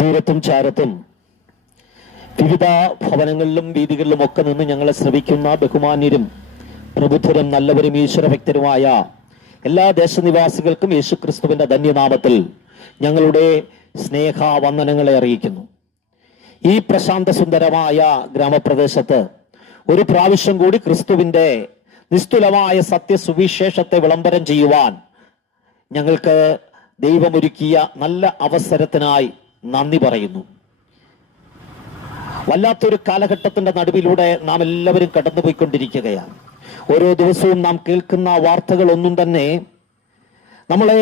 ദൂരത്തും ചാരത്തും വിവിധ ഭവനങ്ങളിലും വീതികളിലും ഒക്കെ നിന്ന് ഞങ്ങളെ ശ്രവിക്കുന്ന ബഹുമാന്യരും പ്രബുദ്ധരും നല്ലവരും ഈശ്വരഭക്തരുമായ എല്ലാ ദേശനിവാസികൾക്കും യേശുക്രിസ്തുവിന്റെ ധന്യനാമത്തിൽ ഞങ്ങളുടെ സ്നേഹവന്ദനങ്ങളെ അറിയിക്കുന്നു. ഈ പ്രശാന്ത സുന്ദരമായ ഗ്രാമപ്രദേശത്ത് ഒരു പ്രാവശ്യം കൂടി ക്രിസ്തുവിന്റെ നിസ്തുലമായ സത്യസുവിശേഷത്തെ വിളംബരം ചെയ്യുവാൻ ഞങ്ങൾക്ക് ദൈവമൊരുക്കിയ നല്ല അവസരത്തിനായി നന്ദി പറയുന്നു. വല്ലാത്തൊരു കാലഘട്ടത്തിന്റെ നടുവിലൂടെ നാം എല്ലാവരും കടന്നുപോയിക്കൊണ്ടിരിക്കുകയാണ്. ഓരോ ദിവസവും നാം കേൾക്കുന്ന വാർത്തകൾ ഒന്നും തന്നെ നമ്മളെ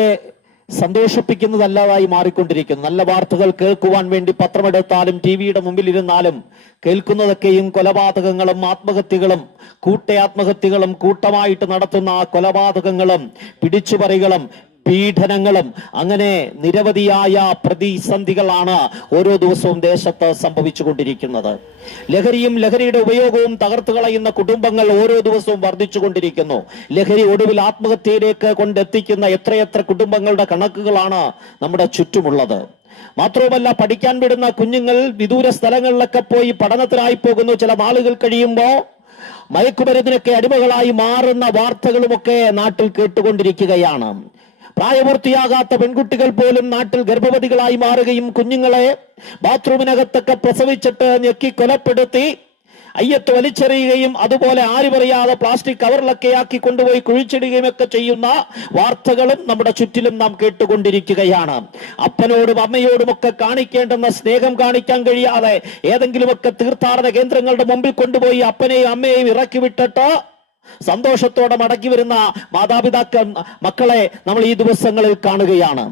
സന്തോഷിപ്പിക്കുന്നതല്ലാതായി മാറിക്കൊണ്ടിരിക്കുന്നു. നല്ല വാർത്തകൾ കേൾക്കുവാൻ വേണ്ടി പത്രമെടുത്താലും ടിവിയുടെ മുമ്പിൽ ഇരുന്നാലും കേൾക്കുന്നതൊക്കെയും കൊലപാതകങ്ങളും ആത്മഹത്യകളും കൂട്ടയാത്മഹത്യകളും കൂട്ടമായിട്ട് നടത്തുന്ന കൊലപാതകങ്ങളും പിടിച്ചുപറികളും പീഡനങ്ങളും അങ്ങനെ നിരവധിയായ പ്രതിസന്ധികളാണ് ഓരോ ദിവസവും ദേശത്ത് സംഭവിച്ചുകൊണ്ടിരിക്കുന്നത്. ലഹരിയും ലഹരിയുടെ ഉപയോഗവും തകർത്തു കളയുന്ന കുടുംബങ്ങൾ ഓരോ ദിവസവും വർദ്ധിച്ചുകൊണ്ടിരിക്കുന്നു. ലഹരി ഒടുവിൽ ആത്മഹത്യയിലേക്ക് കൊണ്ടെത്തിക്കുന്ന എത്രയെത്ര കുടുംബങ്ങളുടെ കണക്കുകളാണ് നമ്മുടെ ചുറ്റുമുള്ളത്. മാത്രവുമല്ല, പഠിക്കാൻ വിടുന്ന കുഞ്ഞുങ്ങൾ വിദൂര സ്ഥലങ്ങളിലൊക്കെ പോയി പഠനത്തിനായി പോകുന്നു. ചില നാളുകൾ കഴിയുമ്പോൾ മയക്കുമരുന്നിനൊക്കെ അടിമകളായി മാറുന്ന വാർത്തകളുമൊക്കെ നാട്ടിൽ കേട്ടുകൊണ്ടിരിക്കുകയാണ്. പ്രായപൂർത്തിയാകാത്ത പെൺകുട്ടികൾ പോലും നാട്ടിൽ ഗർഭവതികളായി മാറുകയും കുഞ്ഞുങ്ങളെ ബാത്റൂമിനകത്തൊക്കെ പ്രസവിച്ചിട്ട് ഞെക്കി കൊലപ്പെടുത്തി അയ്യത്ത് വലിച്ചെറിയുകയും അതുപോലെ ആര് പറയാതെ പ്ലാസ്റ്റിക് കവറിലൊക്കെ ആക്കി കൊണ്ടുപോയി കുഴിച്ചിടുകയും ഒക്കെ ചെയ്യുന്ന വാർത്തകളും നമ്മുടെ ചുറ്റിലും നാം കേട്ടുകൊണ്ടിരിക്കുകയാണ്. അപ്പനോടും അമ്മയോടുമൊക്കെ കാണിക്കേണ്ടുന്ന സ്നേഹം കാണിക്കാൻ കഴിയാതെ ഏതെങ്കിലുമൊക്കെ തീർത്ഥാടന കേന്ദ്രങ്ങളുടെ മുമ്പിൽ കൊണ്ടുപോയി അപ്പനെയും അമ്മയെയും ഇറക്കി വിട്ടിട്ട് സന്തോഷത്തോടെ മടക്കി വരുന്ന മാതാപിതാക്കൾ മക്കളെ നമ്മൾ ഈ ദിവസങ്ങളിൽ കാണുകയാണ്.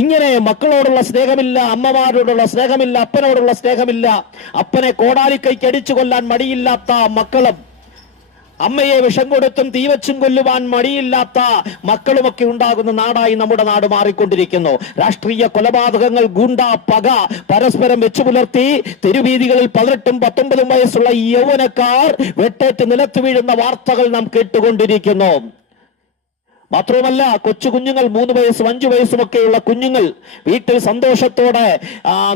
ഇങ്ങനെ മക്കളോടുള്ള സ്നേഹമില്ല, അമ്മമാരോടുള്ള സ്നേഹമില്ല, അപ്പനോടുള്ള സ്നേഹമില്ല, അപ്പനെ കോടാലിക്കൈക്ക് അടിച്ചു കൊല്ലാൻ മടിയില്ലാത്ത മക്കളും അമ്മയെ വിഷം കൊടുത്തും തീവച്ചും കൊല്ലുവാൻ മടിയില്ലാത്ത മക്കളുമൊക്കെ ഉണ്ടാകുന്ന നാടായി നമ്മുടെ നാട് മാറിക്കൊണ്ടിരിക്കുന്നു. രാഷ്ട്രീയ കൊലപാതകങ്ങൾ, ഗുണ്ട പക പരസ്പരം വെച്ചു പുലർത്തി തെരുവീതികളിൽ 18 19 വയസ്സുള്ള യൗവനക്കാർ വെട്ടേറ്റ് നിലത്ത് വീഴുന്ന വാർത്തകൾ നാം കേട്ടുകൊണ്ടിരിക്കുന്നു. മാത്രവുമല്ല, കൊച്ചു കുഞ്ഞുങ്ങൾ 3 വയസ്സും 5 വയസ്സുമൊക്കെയുള്ള കുഞ്ഞുങ്ങൾ വീട്ടിൽ സന്തോഷത്തോടെ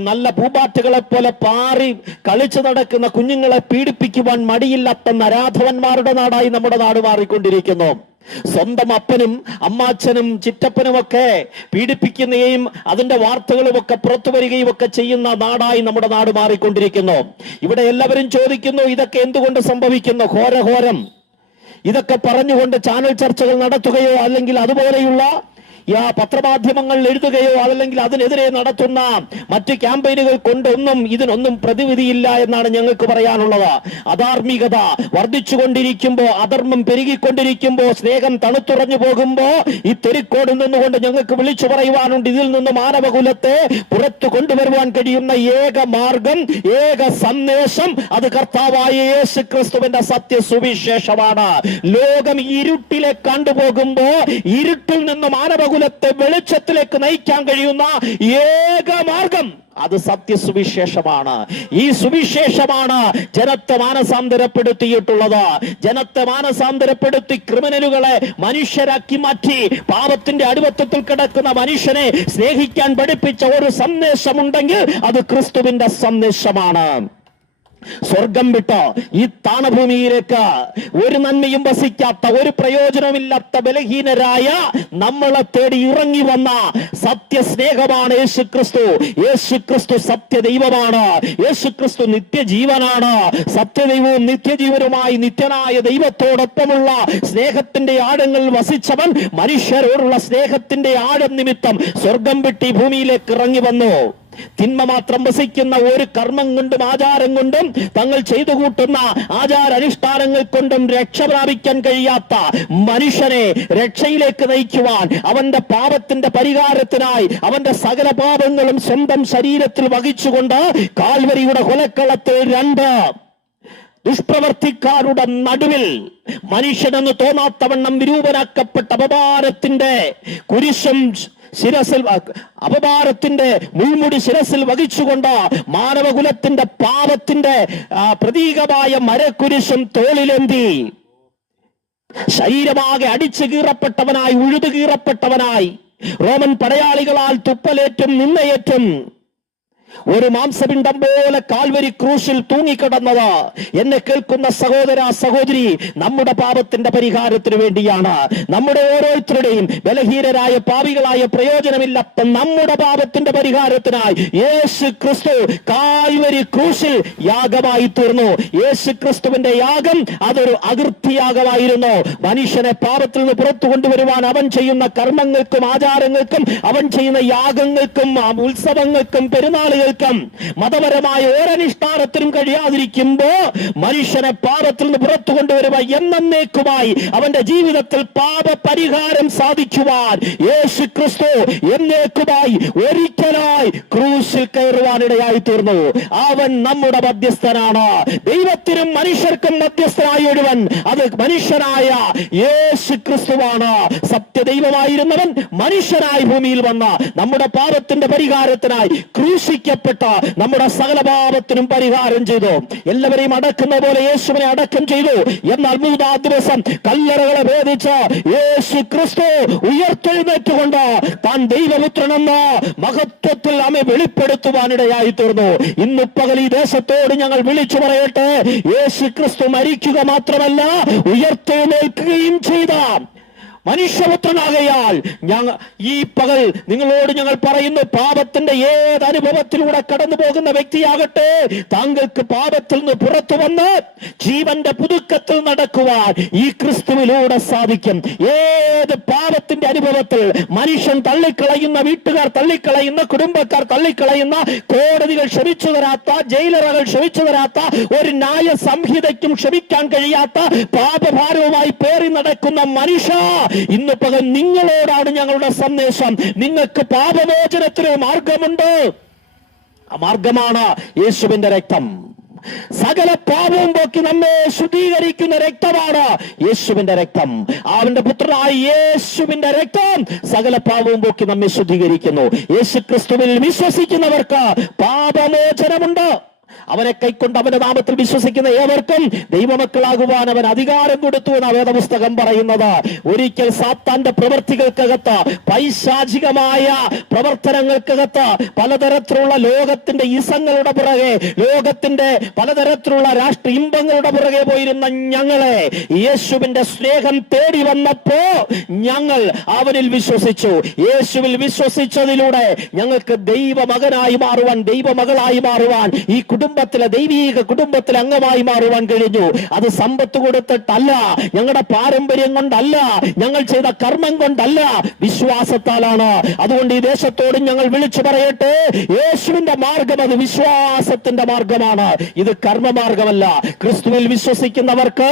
നല്ല പൂമ്പാറ്റകളെ പോലെ പാറി കളിച്ചു നടക്കുന്ന കുഞ്ഞുങ്ങളെ പീഡിപ്പിക്കുവാൻ മടിയില്ലാത്ത നരാധവന്മാരുടെ നാടായി നമ്മുടെ നാട് മാറിക്കൊണ്ടിരിക്കുന്നു. സ്വന്തം അപ്പനും അമ്മാച്ചനും ചിറ്റപ്പനുമൊക്കെ പീഡിപ്പിക്കുകയും അതിന്റെ വാർത്തകളുമൊക്കെ പുറത്തു വരികയും ഒക്കെ ചെയ്യുന്ന നാടായി നമ്മുടെ നാട് മാറിക്കൊണ്ടിരിക്കുന്നു. ഇവിടെ എല്ലാവരും ചോദിക്കുന്നു, ഇതൊക്കെ എന്തുകൊണ്ട് സംഭവിക്കുന്നു? ഘോരഘോരം ഇതൊക്കെ പറഞ്ഞുകൊണ്ട് ചാനൽ ചർച്ചകൾ നടത്തുകയോ അല്ലെങ്കിൽ അതുപോലെയുള്ള പത്രമാധ്യമങ്ങൾ എഴുതുകയോ അതല്ലെങ്കിൽ അതിനെതിരെ നടത്തുന്ന മറ്റ് ക്യാമ്പയിനുകൾ കൊണ്ടൊന്നും ഇതിനൊന്നും പ്രതിവിധിയില്ല എന്നാണ് ഞങ്ങൾക്ക് പറയാനുള്ളത്. അധാർമികത വർദ്ധിച്ചുകൊണ്ടിരിക്കുമ്പോ, അധർമ്മം പെരുകിക്കൊണ്ടിരിക്കുമ്പോ, സ്നേഹം തണുത്തുറഞ്ഞു പോകുമ്പോ ഈ തെരുക്കോടിൽ നിന്നുകൊണ്ട് ഞങ്ങൾക്ക് വിളിച്ചു പറയുവാനുണ്ട്. ഇതിൽ നിന്ന് മാനവകുലത്തെ പുറത്തു കൊണ്ടുവരുവാൻ കഴിയുന്ന ഏക മാർഗം, ഏക സന്ദേശം അത് കർത്താവായ യേശുക്രിസ്തുവിന്റെ സത്യസുവിശേഷമാണ്. ലോകം ഇരുട്ടിലെ കണ്ടുപോകുമ്പോ ഇരുട്ടിൽ നിന്ന് മാനവകുലത്തെ വെളിച്ചത്തിലേക്ക് നയിക്കാൻ കഴിയുന്ന ഏക മാർഗം അത് സത്യസുവിശേഷമാണ്. ഈ സുവിശേഷമാണ് ജനത്തെ മാനസാന്തരപ്പെടുത്തിയിട്ടുള്ളത്. ജനത്തെ മാനസാന്തരപ്പെടുത്തി ക്രിമിനലുകളെ മനുഷ്യരാക്കി മാറ്റി പാപത്തിന്റെ അടിമത്തത്തിൽ കിടക്കുന്ന മനുഷ്യനെ സ്നേഹിക്കാൻ പഠിപ്പിച്ച ഒരു സന്ദേശമുണ്ടെങ്കിൽ അത് ക്രിസ്തുവിന്റെ സന്ദേശമാണ്. സ്വർഗം വിട്ട് ഈ താണഭൂമിയിലേക്ക് ഒരു നന്മയും വസിക്കാത്ത, ഒരു പ്രയോജനമില്ലാത്ത ബലഹീനരായ നമ്മളെ തേടി ഇറങ്ങി വന്ന സത്യസ്നേഹമാണ് യേശുക്രിസ്തു. യേശുക്രിസ്തു സത്യദൈവമാണ്. യേശുക്രിസ്തു നിത്യജീവനാണ്. സത്യദൈവവും നിത്യജീവനുമായി നിത്യനായ ദൈവത്തോടൊപ്പമുള്ള സ്നേഹത്തിന്റെ ആഴങ്ങളിൽ വസിച്ചവൻ മനുഷ്യരോടുള്ള സ്നേഹത്തിന്റെ ആഴം നിമിത്തം സ്വർഗം വിട്ട് ഈ ഭൂമിയിലേക്ക് ഇറങ്ങി വന്നു. തിന്മ മാത്രം വസിക്കുന്ന ഒരു കർമ്മം കൊണ്ടും ആചാരം കൊണ്ടും തങ്ങൾ ചെയ്തു കൂട്ടുന്ന ആചാരാനുഷ്ഠാനങ്ങൾ കൊണ്ടും രക്ഷ പ്രാപിക്കാൻ കഴിയാത്ത മനുഷ്യനെ രക്ഷയിലേക്ക് നയിക്കുവാൻ, അവന്റെ പാപത്തിന്റെ പരിഹാരത്തിനായി അവന്റെ സകല പാപങ്ങളും സ്വന്തം ശരീരത്തിൽ വഹിച്ചുകൊണ്ട് കാൽവരിയുടെ കൊലക്കളത്തിൽ 2 ദുഷ്പ്രവർത്തിക്കാരുടെ നടുവിൽ മനുഷ്യനെന്ന് തോന്നാത്തവണ്ണം വിരൂപനാക്കപ്പെട്ട അപമാനത്തിന്റെ കുരിശും ശിരസിൽ, അപമാനത്തിന്റെ മുൾമുടി ശിരസിൽ വഹിച്ചുകൊണ്ട് മാനവകുലത്തിന്റെ പാപത്തിന്റെ പ്രതീകമായ മരക്കുരിശും തോളിലെന്തി ശരീരമാകെ അടിച്ചു കീറപ്പെട്ടവനായി, ഉഴുതു കീറപ്പെട്ടവനായി, റോമൻ പടയാളികളാൽ തുപ്പലേറ്റും നിന്നയേറ്റും ഒരു മാംസപിണ്ഡം പോലെ കാൽവരി ക്രൂശിൽ തൂങ്ങിക്കിടന്നത് എന്നെ കേൾക്കുന്ന സഹോദര സഹോദരി നമ്മുടെ പാപത്തിന്റെ പരിഹാരത്തിന് വേണ്ടിയാണ്. നമ്മുടെ ഓരോരുത്തരുടെയും ബലഹീനരായ പാപികളായ പ്രയോജനമില്ലാത്ത നമ്മുടെ പാപത്തിന്റെ പരിഹാരത്തിനായി യേശു ക്രിസ്തു കാൽവരി ക്രൂശിൽ യാഗമായി തീർന്നു. യേശു ക്രിസ്തുവിന്റെ യാഗം അതൊരു അകൃത്യയാഗമായിരുന്നു. മനുഷ്യനെ പാപത്തിൽ നിന്ന് പുറത്തു കൊണ്ടുവരുവാൻ അവൻ ചെയ്യുന്ന കർമ്മങ്ങൾക്കും ആചാരങ്ങൾക്കും അവൻ ചെയ്യുന്ന യാഗങ്ങൾക്കും ഉത്സവങ്ങൾക്കും പെരുന്നാളുകൾക്കും മതപരമായ ഓരനുഷ്ഠാനത്തിനും കഴിയാതിരിക്കുമ്പോ മനുഷ്യനെ പാപത്തിൽ നിന്ന് പുറത്തു കൊണ്ടുവരുവാൻ എന്നേക്കുമായി അവന്റെ ജീവിതത്തിൽ പാപ പരിഹാരം സാധിക്കുവാൻ യേശു ക്രിസ്തു എന്നേക്കുമായി ഒരിക്കലായി ക്രൂശിൽ കയറുവാനിടയായി തീർന്നു. അവൻ നമ്മുടെ മധ്യസ്ഥനാണ്. ദൈവത്തിനും മനുഷ്യർക്കും മധ്യസ്ഥനായ ഒരുവൻ അത് മനുഷ്യനായ യേശു ക്രിസ്തുവാണ്. സത്യദൈവമായിരുന്നവൻ മനുഷ്യനായി ഭൂമിയിൽ വന്ന നമ്മുടെ പാപത്തിന്റെ പരിഹാരത്തിനായി ക്രൂശിക്കപ്പെട്ട നമ്മുടെ സകല പാപത്തിനും പരിഹാരം ചെയ്തു. എല്ലാവരെയും അടക്കുന്ന പോലെ യേശുവിനെ അടക്കം ചെയ്തു. എന്നാൽ മൂന്നാം ദിവസം കല്ലറകളെ ഭേദിച്ച് യേശു ക്രിസ്തു ഉയർത്തെഴുന്നേറ്റുകൊണ്ട് താൻ ദൈവപുത്രനെന്ന മഹത്വത്തിൽ നമ്മെ വെളിപ്പെടുത്തുവാനിടയായി തീർന്നു. ഇന്ന് പകൽ ഈ ദേശത്തോട് ഞങ്ങൾ വിളിച്ചു പറയട്ടെ, യേശു ക്രിസ്തു മരിക്കുക മാത്രമല്ല ഉയർത്തെഴുന്നേൽക്കുകയും ചെയ്ത മനുഷ്യപുത്രനാകയാൽ ഈ പകൽ നിങ്ങളോട് ഞങ്ങൾ പറയുന്നു, പാപത്തിന്റെ ഏത് അനുഭവത്തിലൂടെ കടന്നു പോകുന്ന വ്യക്തിയാകട്ടെ, താങ്കൾക്ക് പാപത്തിൽ നിന്ന് പുറത്തു വന്ന് ജീവന്റെ പുതുക്കത്തിൽ നടക്കുവാൻ ഈ ക്രിസ്തുവിലൂടെ സാധിക്കും. ഏത് പാപത്തിന്റെ അനുഭവത്തിൽ മനുഷ്യൻ തള്ളിക്കളയുന്ന, വീട്ടുകാർ തള്ളിക്കളയുന്ന, കുടുംബക്കാർ തള്ളിക്കളയുന്ന, കോടതികൾ ക്ഷമിച്ചു തരാത്ത, ജയിലറകൾ ക്ഷമിച്ചു തരാത്ത, ഒരു ന്യായ സംഹിതയ്ക്കും ക്ഷമിക്കാൻ കഴിയാത്ത പാപഭാരവുമായി പേറി നടക്കുന്ന മനുഷ്യ, ഇന്ന് പകൽ നിങ്ങളോടാണ് ഞങ്ങളുടെ സന്ദേശം. നിങ്ങൾക്ക് പാപമോചനത്തിന് മാർഗമുണ്ട്. ആ മാർഗമാണ് യേശുവിന്റെ രക്തം. സകല പാപവും പോക്കി നമ്മെ ശുദ്ധീകരിക്കുന്ന രക്തമാണ് യേശുവിന്റെ രക്തം. അവന്റെ പുത്രനായ യേശുവിന്റെ രക്തം സകല പാപവും പോക്കി നമ്മെ ശുദ്ധീകരിക്കുന്നു. യേശു ക്രിസ്തുവിൽ വിശ്വസിക്കുന്നവർക്ക് പാപമോചനമുണ്ട്. അവനെ കൈക്കൊണ്ട് അവന്റെ നാമത്തിൽ വിശ്വസിക്കുന്ന ഏവർക്കും ദൈവമക്കളാകുവാൻ അവൻ അധികാരം കൊടുത്തു എന്ന വേദപുസ്തകം പറയുന്നത്. ഒരിക്കൽ സാത്താന്റെ പ്രവൃത്തികൾക്കകത്ത്, പൈശാചികമായ പ്രവർത്തനങ്ങൾക്കകത്ത്, പലതരത്തിലുള്ള ലോകത്തിന്റെ ഇസങ്ങളുടെ പുറകെ, ലോകത്തിന്റെ പലതരത്തിലുള്ള രാഷ്ട്രീയ ഇമ്പങ്ങളുടെ പുറകെ പോയിരുന്ന ഞങ്ങളെ യേശുവിന്റെ സ്നേഹം തേടി വന്നപ്പോ ഞങ്ങൾ അവനിൽ വിശ്വസിച്ചു. യേശുവിൽ വിശ്വസിച്ചതിലൂടെ ഞങ്ങൾക്ക് ദൈവമകനായി മാറുവാൻ, ദൈവമകളായി മാറുവാൻ, ഈ കുടുംബത്തിലെ ദൈവീക കുടുംബത്തിലെ അംഗമായി മാറുവാൻ കഴിഞ്ഞു. അത് സമ്പത്ത് കൊടുത്തിട്ടല്ല, ഞങ്ങളുടെ പാരമ്പര്യം കൊണ്ടല്ല, ഞങ്ങൾ ചെയ്ത കർമ്മം കൊണ്ടല്ല, വിശ്വാസത്താലാണ്. അതുകൊണ്ട് ഈ ദേശത്തോട് ഞങ്ങൾ വിളിച്ചു പറയട്ടെ, യേശുവിന്റെ മാർഗം അത് വിശ്വാസത്തിന്റെ മാർഗമാണ്. ഇത് കർമ്മമാർഗമല്ല. ക്രിസ്തുവിൽ വിശ്വസിക്കുന്നവർക്ക്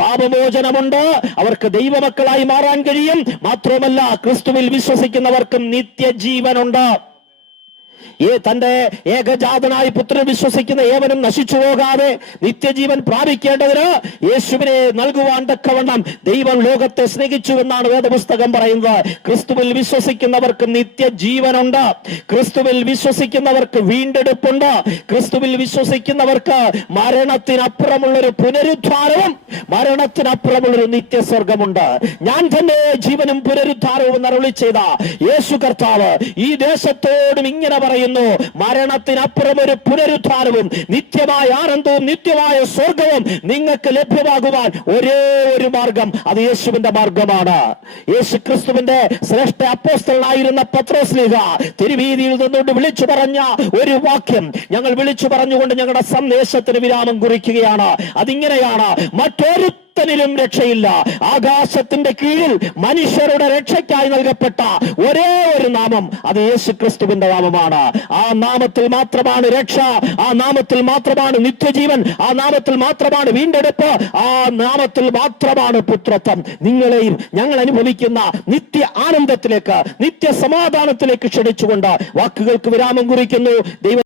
പാപമോചനമുണ്ട്, അവർക്ക് ദൈവമക്കളായി മാറാൻ കഴിയും. മാത്രമല്ല, ക്രിസ്തുവിൽ വിശ്വസിക്കുന്നവർക്ക് നിത്യജീവനുണ്ട്. തന്റെ ഏകജാതനായ പുത്രൻ വിശ്വസിക്കുന്ന ഏവനും നശിച്ചു പോകാതെ നിത്യജീവൻ പ്രാപിക്കേണ്ടതിന് യേശുവിനെ നൽകുവാൻ തക്കവണ്ണം ദൈവം ലോകത്തെ സ്നേഹിച്ചുവെന്നാണ് വേദപുസ്തകം പറയുന്നത്. ക്രിസ്തുവിൽ വിശ്വസിക്കുന്നവർക്ക് നിത്യജീവനുണ്ട്. ക്രിസ്തുവിൽ വിശ്വസിക്കുന്നവർക്ക് വീണ്ടെടുപ്പുണ്ട്. ക്രിസ്തുവിൽ വിശ്വസിക്കുന്നവർക്ക് മരണത്തിനപ്പുറമുള്ളൊരു പുനരുദ്ധാരവും മരണത്തിനപ്പുറമുള്ളൊരു നിത്യസ്വർഗമുണ്ട്. ഞാൻ തന്നെ ജീവനും പുനരുദ്ധാരവും അരുളി ചെയ്ത യേശു കർത്താവ് ഈ ദേശത്തോടും ഇങ്ങനെ പറയുന്നു, മരണത്തിനപ്പുറം ഒരു പുനരുദ്ധാരവും നിത്യമായ ആനന്ദവും നിത്യമായ സ്വർഗവും നിങ്ങൾക്ക് ലഭ്യമാകുവാൻ ഒരേ ഒരു മാർഗം, അത് യേശുവിന്റെ മാർഗമാണ്. യേശു ക്രിസ്തുവിന്റെ ശ്രേഷ്ഠ അപ്പോസ്തലനായിരുന്ന പത്രോസ്ലീഹ തിരുവീതിയിൽ നിന്നുകൊണ്ട് വിളിച്ചു പറഞ്ഞ ഒരു വാക്യം ഞങ്ങൾ വിളിച്ചു പറഞ്ഞുകൊണ്ട് ഞങ്ങളുടെ സന്ദേശത്തിന് വിരാമം കുറിക്കുകയാണ്. അതിങ്ങനെയാണ്, മറ്റൊരുത്തനിലും രക്ഷയില്ല. ആകാശത്തിന്റെ കീഴിൽ മനുഷ്യരുടെ രക്ഷയ്ക്കായി നൽകപ്പെട്ട ഒരേ ഒരു നാമം, അത് യേശു ക്രിസ്തുവിന്റെ നാമമാണ്. ആ നാമത്തിൽ മാത്രമാണ് രക്ഷ, ആ നാമത്തിൽ മാത്രമാണ് നിത്യജീവൻ, ആ നാമത്തിൽ മാത്രമാണ് വീണ്ടെടുപ്പ്, ആ നാമത്തിൽ മാത്രമാണ് പുത്രത്വം. നിങ്ങളെയും ഞങ്ങൾ അനുഭവിക്കുന്ന നിത്യ ആനന്ദത്തിലേക്ക്, നിത്യ സമാധാനത്തിലേക്ക് ക്ഷണിച്ചുകൊണ്ട് വാക്കുകൾക്ക് വിരാമം കുറിക്കുന്നു. ദൈവം